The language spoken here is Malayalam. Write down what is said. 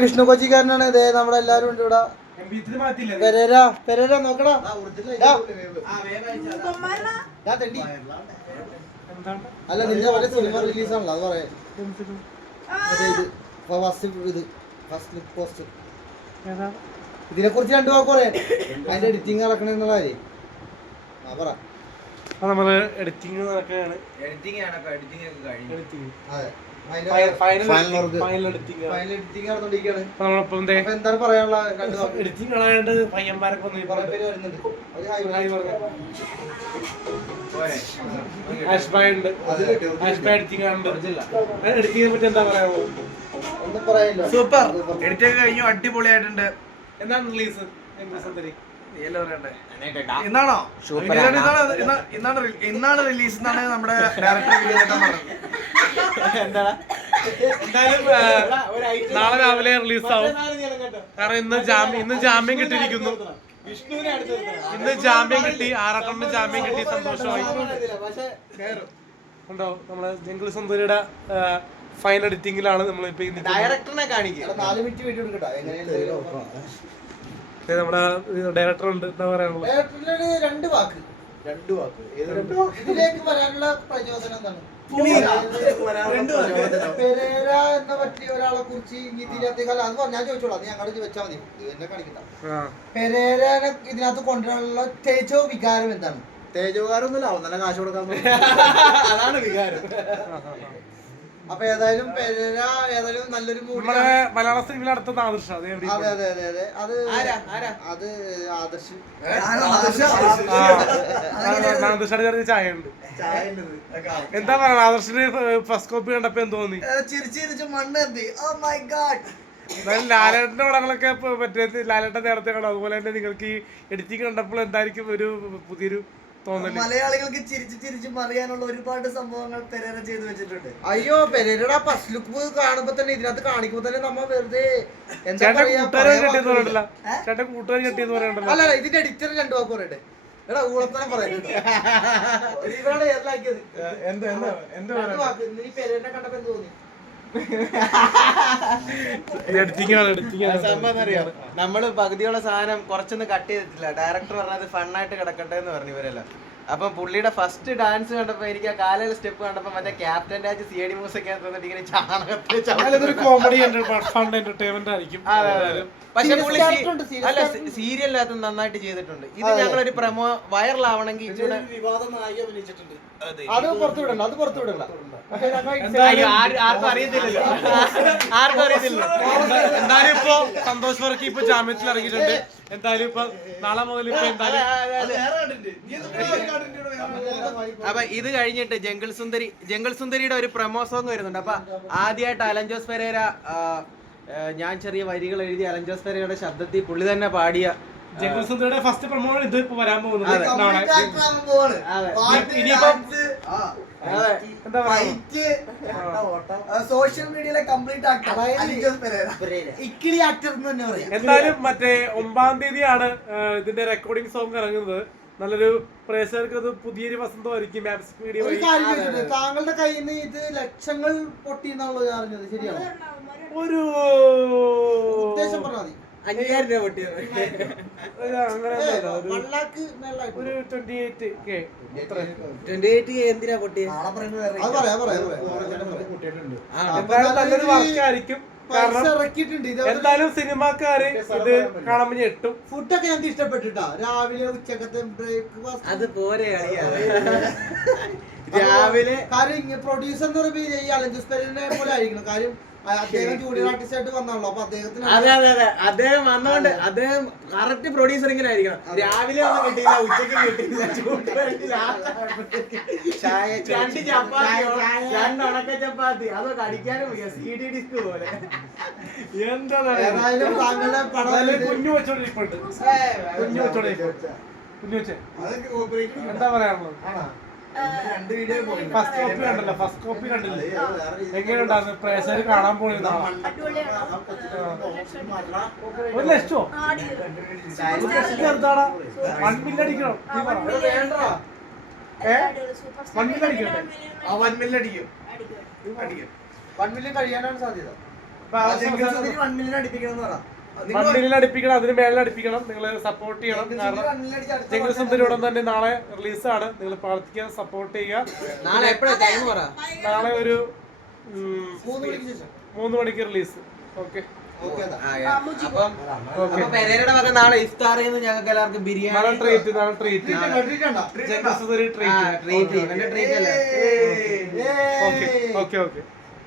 വിഷ്ണു കൊച്ചിക്കാരനാണ് ഇതേ നമ്മളെല്ലാരും ഉണ്ട് ഇവിടെ. പെരേര പെരേര നോക്കടാ. അല്ല നിന്റെ പോലെ സിനിമ റിലീസ് ആണല്ലോ അത് പറയാം. ഇതിനെ കുറിച്ച് രണ്ടു വാക്ക് പറയാൻ അതിന്റെ എഡിറ്റിംഗ് നടക്കണ എന്നുള്ള കാര്യം പറ. നമ്മള് എഡിറ്റിംഗ് നടക്കുകയാണ്. എന്താണ് പറയാനുള്ള എഡിറ്റിംഗ് കളയാണ്ട് പയ്യന്മാരൊക്കെ എഡിറ്റിംഗിനെ പറ്റി എന്താ പറയാനുള്ളത്? ഒന്നും പറയാനില്ല. സൂപ്പർ എഡിറ്റിംഗ് കഴിഞ്ഞു, അടിപൊളിയായിട്ടുണ്ട്. എന്താണ് റിലീസ്? ഇന്നാണ് റിലീസ് എന്നാണ് നമ്മുടെ ഡയറക്ടർ എന്തായാലും നാളെ രാവിലെ റിലീസാവും. കാരണം ഇന്ന് ജാമ്യം കിട്ടിയിരിക്കുന്നു. ഇന്ന് ജാമ്യം കിട്ടി, 6 ജാമ്യം കിട്ടി, സന്തോഷമായി. ഉണ്ടോ നമ്മളെ ജംഗിൾ സുന്ദരിയുടെ ഫൈൻ എഡിറ്റിംഗിലാണ് നമ്മളിപ്പോ ഡയറക്ടറിനെ കാണിക്കുക. നമ്മുടെ ഡയറക്ടർ ഉണ്ട്. എന്താ പറയാനുള്ളത്? രണ്ട് വാക്ക് ഇതിലേക്ക് വരാനുള്ള പ്രചോദനം എന്താണ്? പെരേര എന്ന പറ്റിയ ഒരാളെ കുറിച്ച് ഇതിനകത്ത് അത് ഞാൻ ചോദിച്ചോളാം, അത് ഞങ്ങളുടെ വെച്ചാൽ മതി, എന്നെ കാണിക്കണ്ട. പെരേരനെ ഇതിനകത്ത് കൊണ്ടുവരാനുള്ള തേജോ വികാരം എന്താണ്? തേജോകാരൊന്നുമില്ല, നല്ല കാശ് കൊടുക്കാൻ അതാണ് വികാരം. അപ്പൊ ഏതായാലും പെരേര ഏതായാലും നല്ലൊരു മലയാള സിനിമയിൽ അടുത്ത ആദർശ. അതെ അതെ അതെ അതെ അത് ആദർശ് ആദർശയുടെ ചായ ഉണ്ട്. എന്താ പറയാ, ആദർശിന് ഫസ്റ്റ് കോപ്പി കണ്ടപ്പോ എന്ത് തോന്നി? ലാലേട്ടന്റെ പടങ്ങളൊക്കെ മറ്റേ ലാലേട്ടൻ നേരത്തെ കാണും. അതുപോലെ തന്നെ നിങ്ങൾക്ക് ഈ എഡിറ്റിംഗ് കണ്ടപ്പോൾ എന്തായിരിക്കും ഒരു പുതിയൊരു തോന്നല്? മലയാളികൾക്ക് ചിരിച്ച് മറിയാനുള്ള ഒരുപാട് സംഭവങ്ങൾ പെരേര ചെയ്തു വെച്ചിട്ടുണ്ട്. അയ്യോ പെരേരയുടെ ഫസ്റ്റ് ലുക്ക് കാണുമ്പോ തന്നെ ഇതിനകത്ത് കാണിക്കുമ്പോ തന്നെ നമ്മ വെറുതെ കൂട്ടുകാർ കെട്ടിയെന്ന് പറയണ്ടല്ലോ. അല്ല ഇതിന്റെ എഡിറ്റർ രണ്ടു വാക്ക് പറയട്ടെ. എടാ ഊളത്തനം പറയുന്നത് നീ പെരേരനെ കണ്ടപ്പോ എന്ത് തോന്നി? സംഭവം അറിയാം, നമ്മള് പകുതിയുള്ള സാധനം കുറച്ചൊന്ന് കട്ട് ചെയ്തിട്ടില്ല. ഡയറക്ടർ പറഞ്ഞത് ഫണ്ണായിട്ട് കിടക്കട്ടെ എന്ന് പറഞ്ഞു ഇവരെല്ലാം. അപ്പൊ പുള്ളിയുടെ ഫസ്റ്റ് ഡാൻസ് കണ്ടപ്പോ എനിക്ക് ആ കാലയിലെ സ്റ്റെപ്പ് കണ്ടപ്പോ മറ്റേ ക്യാപ്റ്റൻ രാജ് CID മ്യൂസിക് തന്നിട്ട് ഇങ്ങനെ ചാണകത്തിൽ കോമഡി ഫണ്ട് എന്റർടൈൻമെന്റ് ആയിരിക്കും. പക്ഷെ പുള്ളി അല്ല സീരിയലിനകത്ത് നന്നായിട്ട് ചെയ്തിട്ടുണ്ട്. ഇത് ഞങ്ങളൊരു പ്രമോ വൈറലാവണമെങ്കിൽ അത് പുറത്തു വിടണ്ട, അത് പുറത്തു വിടണ്ട. ആർക്കും അറിയത്തില്ലല്ലോ. എന്തായാലും ഇപ്പൊ സന്തോഷ് വർക്കി ഇപ്പൊ ജാമ്യത്തിൽ ഇറങ്ങിയിട്ടുണ്ട്. എന്തായാലും ഇപ്പൊ നാളെ മുതൽ ഇപ്പൊ എന്തായാലും അപ്പൊ ഇത് കഴിഞ്ഞിട്ട് ജംഗിൾ സുന്ദരിയുടെ ഒരു പ്രമോ സോങ് വരുന്നുണ്ട്. അപ്പൊ ആദ്യമായിട്ട് അലൻ ജോസ് പെരേര ഞാൻ ചെറിയ വരികൾ എഴുതി അലൻ ജോസ് പെരേരയുടെ ശബ്ദത്തിൽ പുള്ളി തന്നെ പാടിയ ജംഗിൾ സുന്ദരിയുടെ ഫസ്റ്റ് പ്രമോ ഇത് ഇപ്പൊ വരാൻ പോകുന്നത്. സോഷ്യൽ മീഡിയയിലെ കംപ്ലീറ്റ് ആക്ടർ എന്തായാലും മറ്റേ 9-ാം തീയതിയാണ് ഇതിന്റെ റെക്കോർഡിംഗ് സോങ് ഇറങ്ങുന്നത്. നല്ലൊരു പ്രേക്ഷകർക്ക് അത് പുതിയൊരു വസന്തമായിരിക്കും. താങ്കളുടെ കയ്യിൽ നിന്ന് ഇത് ലക്ഷങ്ങൾ പൊട്ടി എന്നുള്ളത് അറിഞ്ഞത് ശരിയാണ്? ഒരു ഉദ്ദേശം പറഞ്ഞാൽ മതി. 5000 രൂപ പൊട്ടിയത് ഒരു 28K. 28K എന്തിനാ പൊട്ടിയത്? നല്ലൊരു വർക്കായിരിക്കും. എന്തായാലും സിനിമാക്കാര് ഇത് കാണുമ്പോൾ ഞെട്ടും. ഫുഡൊക്കെ ഞങ്ങൾക്ക് ഇഷ്ടപ്പെട്ടിട്ടാ. രാവിലെ ഉച്ചക്കത്തെ ബ്രേക്ക്ഫാസ്റ്റ് അത് പോരെ രാവിലെ. കാര്യം പ്രൊഡ്യൂസർ എന്ന് പറയുമ്പോൾ ഈ അലൻ ജോസ് പെരേരനെ പോലെ ആയിരിക്കണം. കാര്യം അദ്ദേഹം ജൂനിയർ ആർട്ടിസ്റ്റ് ആയിട്ട് വന്നാണല്ലോ. അപ്പൊ അദ്ദേഹത്തിന് അദ്ദേഹം വന്നോണ്ട് അദ്ദേഹം കറക്റ്റ് പ്രൊഡ്യൂസർ ഇങ്ങനെ ആയിരിക്കണം. രാവിലെ ഒന്നും കിട്ടിയില്ല, ഉച്ചക്ക് കിട്ടിയില്ല, രണ്ട് ഉണക്ക ചപ്പാത്തി, അതൊക്കെ അടിക്കാനും CD ഡിസ്ക് പോലെ. ഏതായാലും താങ്കളുടെ പടം കുഞ്ഞു വെച്ചോണ്ടിരിപ്പുണ്ട്. എന്താ പറയാനുള്ളത്? ഫസ്റ്റ് കോപ്പി കണ്ടല്ലോ, ഫസ്റ്റ് കോപ്പി കണ്ടില്ലേ? എങ്ങനെയുണ്ടായിരുന്നു? പ്രേക്ഷകർ കാണാൻ പോയിരുന്നോ? 1 ലക്ഷമോ? 1 മില്യൺ അടിക്കണോ? 1 മില്യൺ അടിക്കട്ടെ. 1 മില്യൺ അടിക്കും. 1 മില്യൺ കഴിയാനാണ് സാധ്യത. 1 million അടിപ്പിക്കണം എന്ന് പറ. 1 million അടിപ്പിക്കണം, അതിന് മേളിൽ അടിപ്പിക്കണം. നിങ്ങൾ സപ്പോർട്ട് ചെയ്യണം. കാരണം ജംഗിൾ സുന്ദരി ഉടൻ തന്നെ നാളെ റിലീസാണ്. നിങ്ങൾ പ്രാർത്ഥിക്കുക, സപ്പോർട്ട് ചെയ്യുക. നാളെ എപ്പോഴാ ടൈം പറ? നാളെ ഒരു 3 മണിക്ക് ശേഷം 3 മണിക്ക് റിലീസ്. ഓക്കെ, അപ്പം പെരേരയുടെ വക നാളെ ഇഫ്താർ ഞങ്ങൾക്ക് എല്ലാവർക്കും ബിരിയാണി നാളെ ട്രീറ്റ് ജംഗിൾ സുന്ദരി ട്രീറ്റ്. ട്രീറ്റ് അല്ലേ? Okay okay okay.